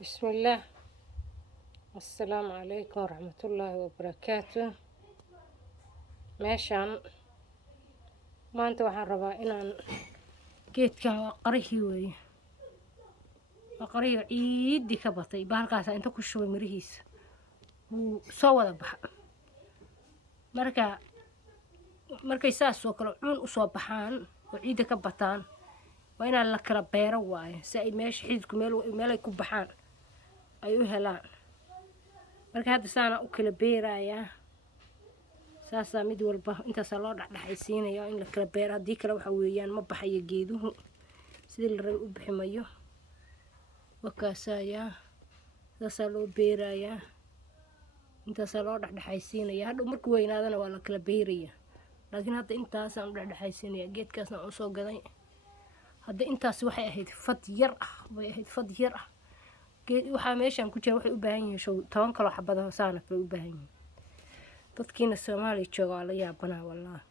بسم الله. السلام عليكم ورحمة الله وبركاته. meeshaan maanta waxaan rabaa inaan geedkan waa qarihii weeye. waa qarihii ciidii ka batay bahalkaas inta ku shubay mirihiisa wuu soo wada baxa markay saas oo kale cuun u soo baxaan oo ciidda ka bataan waa inaan la kala beero waaye si ay meesha xididku meel ay ku baxaan ay u helaan. marka hadda saana u kala beerayaa saasaa mid walba intaasaa loo dhexdhexaysiinayaa in la kala beero, haddii kale waxa weeyaan ma baxayo geeduhu sidii la rabay u bixi mayo. wakaasayaa saasaa loo beerayaa, intaasaa loo dhexdhexaysiinayaa, hadhow markuu weynaadana waa la kala beerayaa. laakiin hadda intaasaan u dhexdhexaysiinayaa, geedkaasna u soo gaday. hadda intaas waxay ahayd fad yar ah waxaa meeshaan ku jira waxay u baahan yihiin 10 kilo xabado saana bay u baahan yihiin. dadkiina Soomaaliya jooga waa la yaabanaa wallahi.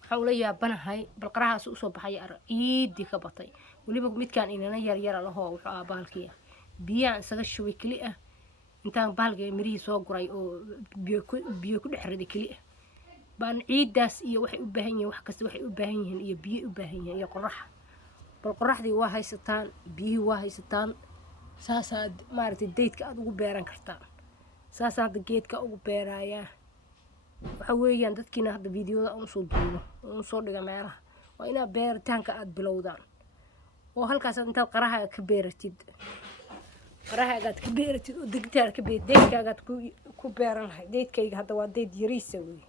waxaan ula yaabanahay balqarahaas u soo baxay ciidii ka batay, waliba midkaan inana yar lahoo wuxuu baalkiya biyaha isaga shubay kali ah intaan baalka mirihii soo guray oo biyo ku dhex riday kali ah baan ciidaas iyo waxay u baahan yihiin wax kasta waxay u baahan yihiin iyo biyo u baahan yihiin iyo qorax. bal qoraxdii waa haysataan, biyihii waa haysataan, saasaad maaragtay deydka aad ugu beeran kartaa. saasaan hadda geedka ugu beerayaa. waxa weeyaan dadkiina hadda fiidiyooda aan soo duubo oo soo dhiga meelaha waa inaa beeritaanka aad bilowdaan oo halkaas intaad qaraha ka beeratid oo digtaar ka beer deydkaagaad ku beeran lahay. deydkayga hadda waa deyd yariisa weeye,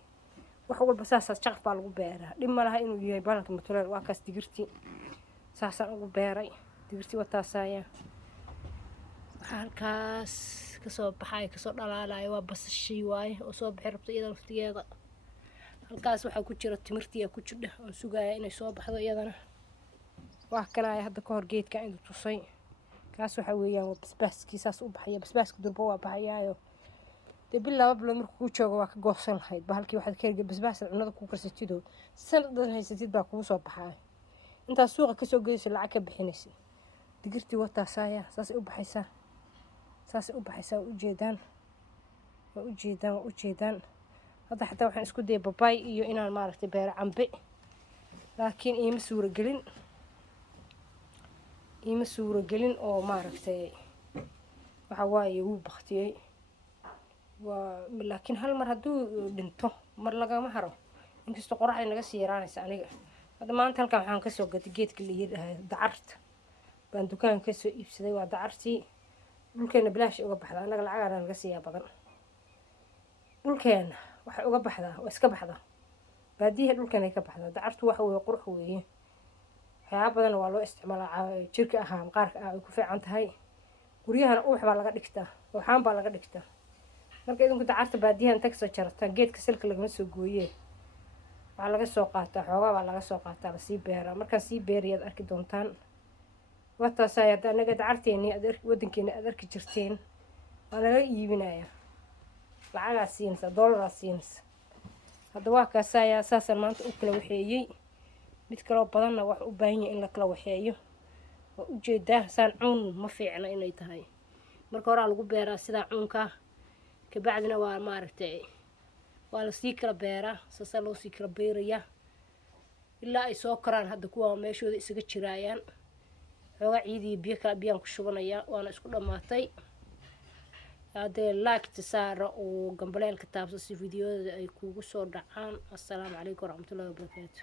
wax walba saasaas jaqaf baa lagu beeraa. dhib ma laha inuu yahay bahalka matuleel. waa kaas digirtii saasaan ugu beeray, digirtii wataasaaya waxaa halkaas kasoo baxay kasoo dhalaalaya waa basashii waaye oo soo bixi rabta iyada laftigeeda. halkaas waxaa ku jira timirtii ku jidha oo sugaya inay soo baxdo iyadana. wax kanaaya hadda ka hor geedka inuu tusay kaas waxa weeyaan waa basbaaskii saas u baxaya. basbaaska durba waa baxayaayo dee bil 2 bilood markuu ku joogo waa ka goosan lahayd bahalkii. waxaad ka heli basbaas cunada ku karsatid oo sanadan haysatid baa kugu soo baxaya. intaas suuqa kasoo geeyso lacag ka bixinaysa. digirtii wataasaaya saas u baxaysaa waa u jeedaan. hadda xataa waxaan isku dayay babaay iyo inaan maaragtay beero cambe, laakiin iima suuragelin oo maaragtay waxa waaye wuu baktiyey. laakiin hal mar hadduu dhinto mar lagama haro, inkastoo qoraxda naga sii yaraanaysa. aniga hadda maanta halkan waxaan kasoo gatay geedka la yidhaahdo dacarta baan dukaanka kasoo iibsaday. waa dacartii dhulkeena bilaash uga baxda, anaga lacagaana naga siiyaa badan. dhulkeena waxay uga baxdaa waa iska baxdaa, baadiyaha dhulkeena ay ka baxdaa. dacartu waxa weeye qurux weeye, waxyaaba badan waa loo isticmaalaa jirka ahaan qaarka ay ku fiican tahay. guryahana ubax baa laga dhigtaa, waxaan baa laga dhigtaa. marka idinku dacarta baadiyaha inta kasoo jarataan geedka silka lagama soo gooyee waxaa laga soo qaataa xoogaa baa laga soo qaataa lasii beeraa. markaan sii beerayaad arki doontaan. wataasaay hadda anaga dacarteeni wadankeena aad arki jirteen waa laga iibinayaa, lacagaa siinaysa, dollaraa siinaysa. hadda waa kaasayaa saasaan maanta u kala waxeeyey. mid kaloo badanna wax u baahan yahay in la kala waxeeyo. waa u jeedaa saan cuun ma fiicna inay tahay. marka horaa lagu beeraa sidaa cuunka, kabacdina waa maaragtay waa lasii kala beeraa. saasaa loo sii kala beerayaa ilaa ay soo koraan. hadda kuwa meeshooda isaga jiraayaan xoogaa ciid iyo biyo kala biyaan ku shubanayaa. waana isku dhammaatay. haddee laagta saara oo gambaleelka taabsa si fiidiyooda ay kuugu soo dhacaan. assalaamu calaykum waraxmatullaahi wabarakaatu.